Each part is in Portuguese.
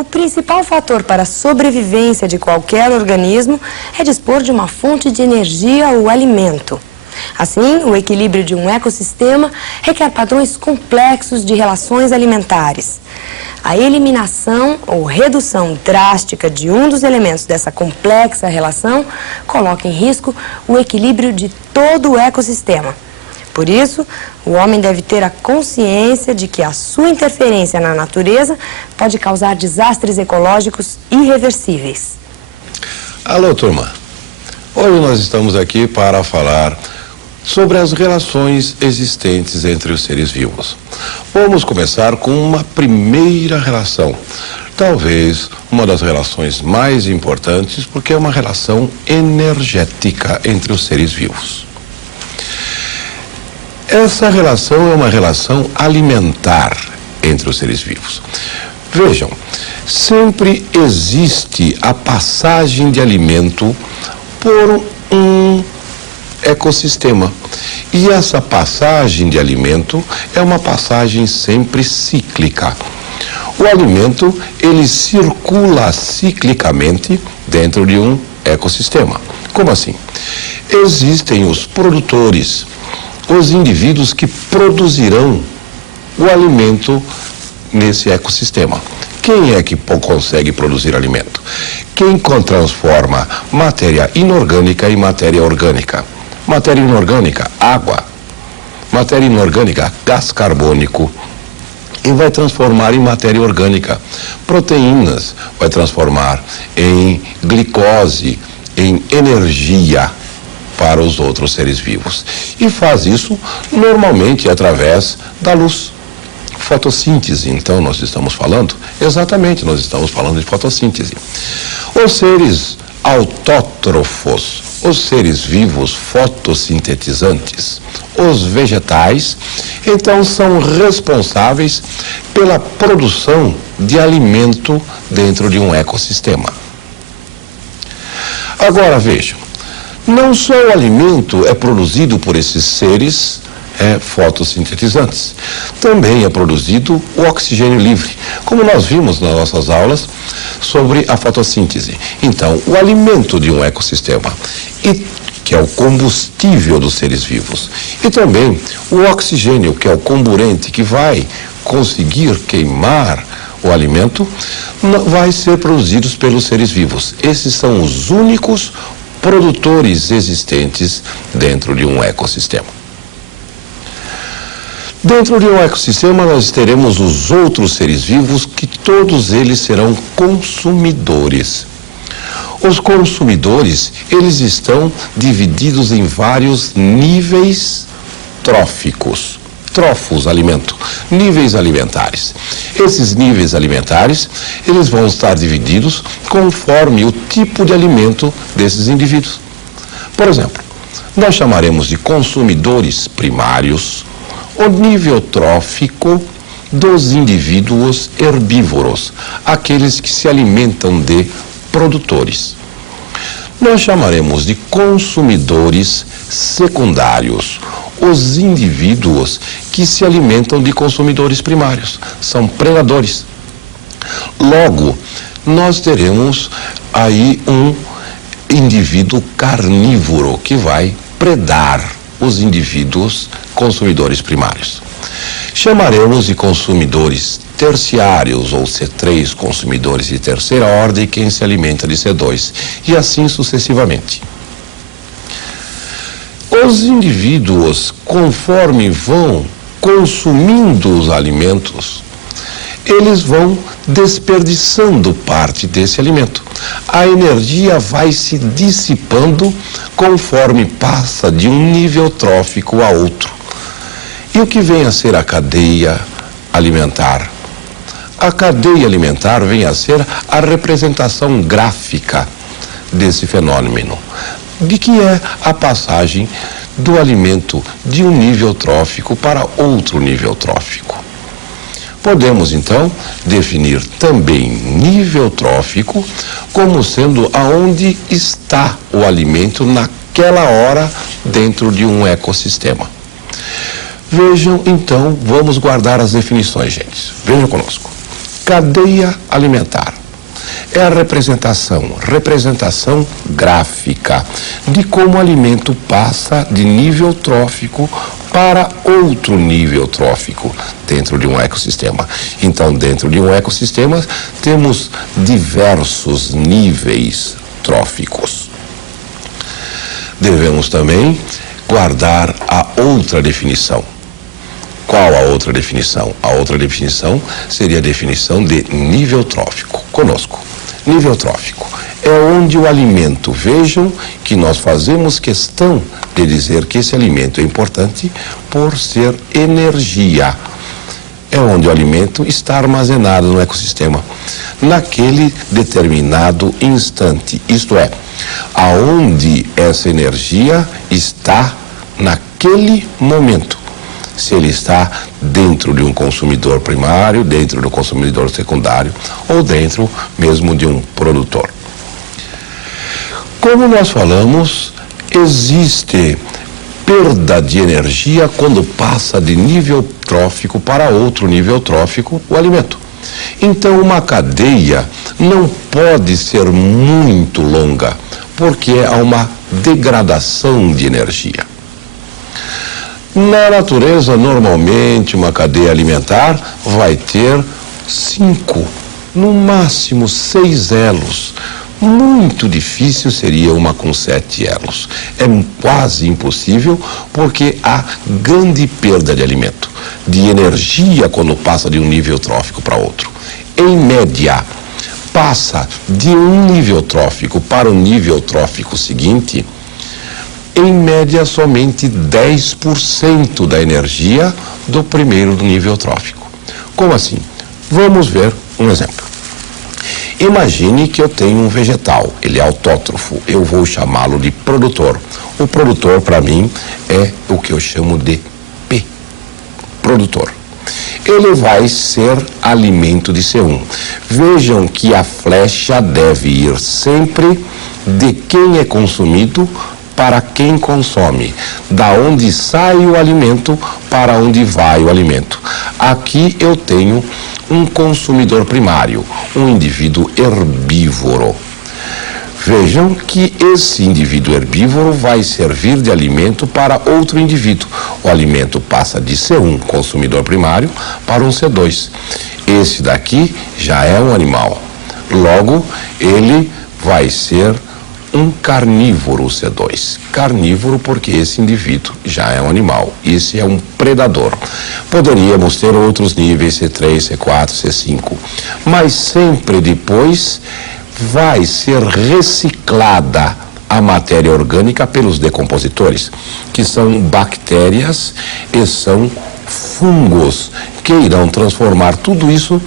O principal fator para a sobrevivência de qualquer organismo é dispor de uma fonte de energia ou alimento. Assim, o equilíbrio de um ecossistema requer padrões complexos de relações alimentares. A eliminação ou redução drástica de um dos elementos dessa complexa relação coloca em risco o equilíbrio de todo o ecossistema. Por isso, o homem deve ter a consciência de que a sua interferência na natureza pode causar desastres ecológicos irreversíveis. Alô, turma. Hoje nós estamos aqui para falar sobre as relações existentes entre os seres vivos. Vamos começar com uma primeira relação, talvez uma das relações mais importantes, porque é uma relação energética entre os seres vivos. Essa relação é uma relação alimentar entre os seres vivos. Vejam, sempre existe a passagem de alimento por um ecossistema. E essa passagem de alimento é uma passagem sempre cíclica. O alimento, ele circula ciclicamente dentro de um ecossistema. Como assim? Existem os produtores, os indivíduos que produzirão o alimento nesse ecossistema. Quem é que consegue produzir alimento? Quem transforma matéria inorgânica em matéria orgânica? Matéria inorgânica, água. Matéria inorgânica, gás carbônico. E vai transformar em matéria orgânica. Proteínas, vai transformar em glicose, em energia para os outros seres vivos. E faz isso normalmente através da luz. Fotossíntese, então nós estamos falando? Exatamente, nós estamos falando de fotossíntese. Os seres autótrofos, os seres vivos fotossintetizantes, os vegetais, então são responsáveis pela produção de alimento dentro de um ecossistema. Agora vejam, não só o alimento é produzido por esses seres fotossintetizantes, também é produzido o oxigênio livre, como nós vimos nas nossas aulas sobre a fotossíntese. Então, o alimento de um ecossistema, que é o combustível dos seres vivos, e também o oxigênio, que é o comburente que vai conseguir queimar o alimento, vai ser produzidos pelos seres vivos. Esses são os únicos produtores existentes dentro de um ecossistema. Dentro de um ecossistema nós teremos os outros seres vivos, que todos eles serão consumidores. Os consumidores, eles estão divididos em vários níveis tróficos. Trofos, alimento, níveis alimentares. Esses níveis alimentares, eles vão estar divididos conforme o tipo de alimento desses indivíduos. Por exemplo, nós chamaremos de consumidores primários o nível trófico dos indivíduos herbívoros, aqueles que se alimentam de produtores. Nós chamaremos de consumidores secundários os indivíduos que se alimentam de consumidores primários, são predadores. Logo, nós teremos aí um indivíduo carnívoro que vai predar os indivíduos consumidores primários. Chamaremos de consumidores terciários, ou C3, consumidores de terceira ordem, quem se alimenta de C2, e assim sucessivamente. Os indivíduos, conforme vão consumindo os alimentos, eles vão desperdiçando parte desse alimento. A energia vai se dissipando conforme passa de um nível trófico a outro. E o que vem a ser a cadeia alimentar? A cadeia alimentar vem a ser a representação gráfica desse fenômeno, de que é a passagem do alimento de um nível trófico para outro nível trófico. Podemos, então, definir também nível trófico como sendo aonde está o alimento naquela hora dentro de um ecossistema. Vejam, então, vamos guardar as definições, gente. Vejam conosco. cadeia alimentar é a representação gráfica de como o alimento passa de nível trófico para outro nível trófico dentro de um ecossistema. Então, dentro de um ecossistema, temos diversos níveis tróficos. Devemos também guardar a outra definição. Qual a outra definição? A outra definição seria a definição de nível trófico. Conosco. Nível trófico é onde o alimento, vejam que nós fazemos questão de dizer que esse alimento é importante por ser energia. É onde o alimento está armazenado no ecossistema, naquele determinado instante. Isto é, aonde essa energia está naquele momento. Se ele está dentro de um consumidor primário, dentro do consumidor secundário ou dentro mesmo de um produtor. Como nós falamos, existe perda de energia quando passa de nível trófico para outro nível trófico o alimento. Então, uma cadeia não pode ser muito longa, porque há uma degradação de energia. Na natureza, normalmente, uma cadeia alimentar vai ter 5, no máximo 6 elos. Muito difícil seria uma com 7 elos. É quase impossível porque há grande perda de alimento, de energia quando passa de um nível trófico para outro. Em média, passa de um nível trófico para o nível trófico seguinte, em média, somente 10% da energia do primeiro nível trófico. Como assim? Vamos ver um exemplo. Imagine que eu tenho um vegetal, ele é autótrofo, eu vou chamá-lo de produtor. O produtor, para mim, é o que eu chamo de P, produtor. Ele vai ser alimento de C1. Vejam que a flecha deve ir sempre de quem é consumido para quem consome, da onde sai o alimento para onde vai o alimento. Aqui eu tenho um consumidor primário, um indivíduo herbívoro. Vejam que esse indivíduo herbívoro vai servir de alimento para outro indivíduo. O alimento passa de C1, consumidor primário, para um C2. Esse daqui já é um animal. Logo, ele vai ser um carnívoro C2. Carnívoro porque esse indivíduo já é um animal. Esse é um predador. Poderíamos ter outros níveis, C3, C4, C5. Mas sempre depois vai ser reciclada a matéria orgânica pelos decompositores, que são bactérias e são fungos, que irão transformar tudo isso,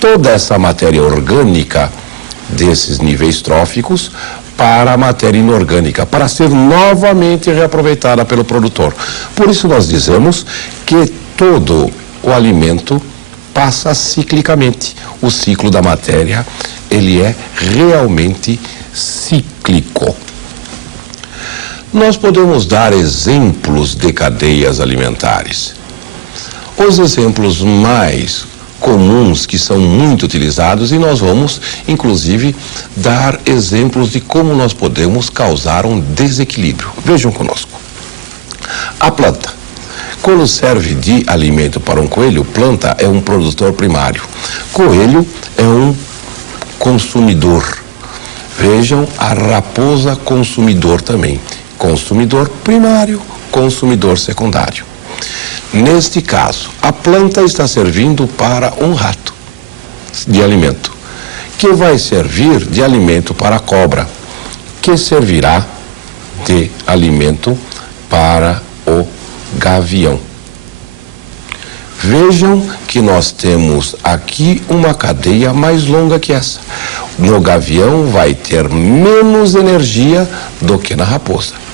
toda essa matéria orgânica desses níveis tróficos, para a matéria inorgânica, para ser novamente reaproveitada pelo produtor. Por isso nós dizemos que todo o alimento passa ciclicamente. O ciclo da matéria, ele é realmente cíclico. Nós podemos dar exemplos de cadeias alimentares. Os exemplos mais comuns, que são muito utilizados, e nós vamos, inclusive, dar exemplos de como nós podemos causar um desequilíbrio. Vejam conosco. A planta, quando serve de alimento para um coelho, planta é um produtor primário. Coelho é um consumidor. Vejam a raposa consumidor também. Consumidor primário, consumidor secundário. Neste caso, a planta está servindo para um rato de alimento, que vai servir de alimento para a cobra, que servirá de alimento para o gavião. Vejam que nós temos aqui uma cadeia mais longa que essa. No gavião vai ter menos energia do que na raposa.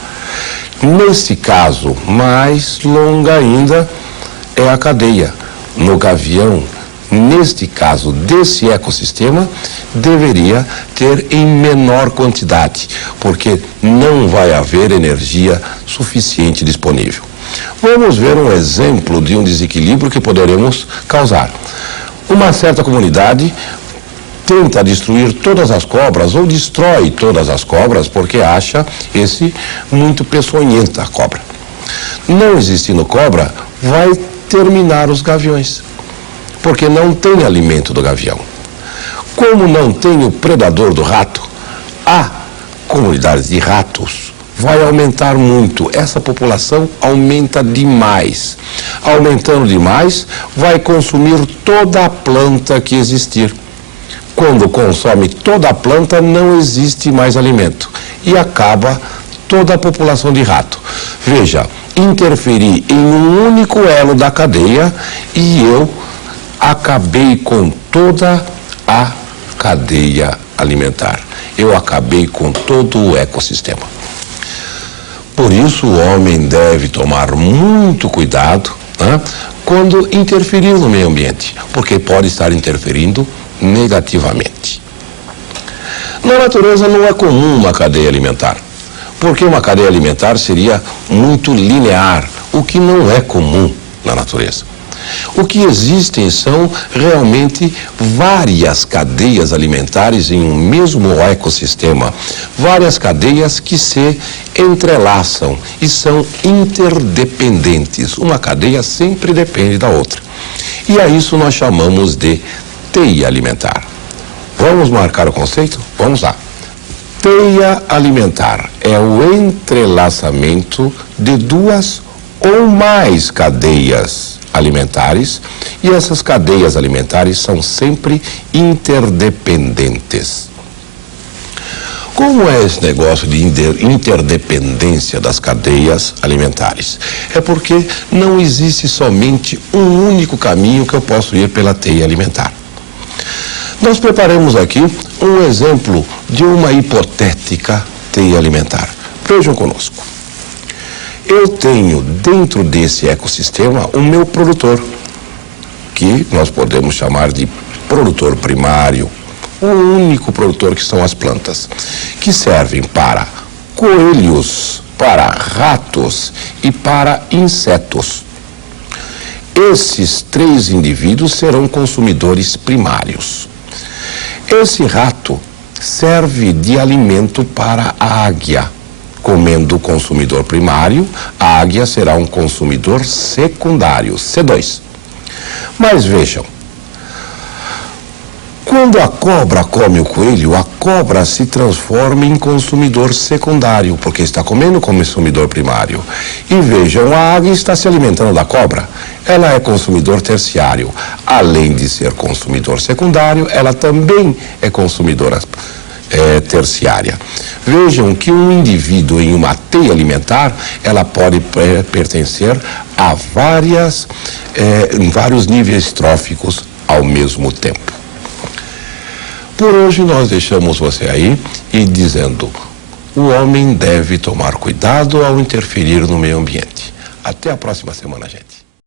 Nesse caso, mais longa ainda é a cadeia. No gavião, neste caso desse ecossistema, deveria ter em menor quantidade, porque não vai haver energia suficiente disponível. Vamos ver um exemplo de um desequilíbrio que poderemos causar. Uma certa comunidade tenta destruir todas as cobras ou destrói todas as cobras porque acha esse muito peçonhenta a cobra. Não existindo cobra, vai terminar os gaviões, porque não tem alimento do gavião. Como não tem o predador do rato, a comunidade de ratos vai aumentar muito. Essa população aumenta demais. Aumentando demais, vai consumir toda a planta que existir. Quando consome toda a planta, não existe mais alimento e acaba toda a população de rato. Veja, interferi em um único elo da cadeia e eu acabei com toda a cadeia alimentar. Eu acabei com todo o ecossistema. Por isso, o homem deve tomar muito cuidado, né, quando interferir no meio ambiente, porque pode estar interferindo negativamente. Na natureza não é comum uma cadeia alimentar, porque uma cadeia alimentar seria muito linear, o que não é comum na natureza. O que existem são realmente várias cadeias alimentares em um mesmo ecossistema, várias cadeias que se entrelaçam e são interdependentes. Uma cadeia sempre depende da outra. E a isso nós chamamos de teia alimentar. Vamos marcar o conceito? Vamos lá. Teia alimentar é o entrelaçamento de duas ou mais cadeias alimentares, e essas cadeias alimentares são sempre interdependentes. Como é esse negócio de interdependência das cadeias alimentares? É porque não existe somente um único caminho que eu posso ir pela teia alimentar. Nós preparamos aqui um exemplo de uma hipotética teia alimentar. Vejam conosco. Eu tenho dentro desse ecossistema o meu produtor, que nós podemos chamar de produtor primário, o único produtor que são as plantas, que servem para coelhos, para ratos e para insetos. Esses três indivíduos serão consumidores primários. Esse rato serve de alimento para a águia. Comendo o consumidor primário, a águia será um consumidor secundário, C2. Mas vejam, quando a cobra come o coelho, a cobra se transforma em consumidor secundário, porque está comendo o consumidor primário. E vejam, a águia está se alimentando da cobra. Ela é consumidor terciário. Além de ser consumidor secundário, ela também é consumidora terciária. Vejam que um indivíduo em uma teia alimentar, ela pode pertencer a vários níveis tróficos ao mesmo tempo. Por hoje nós deixamos você aí e dizendo, o homem deve tomar cuidado ao interferir no meio ambiente. Até a próxima semana, gente.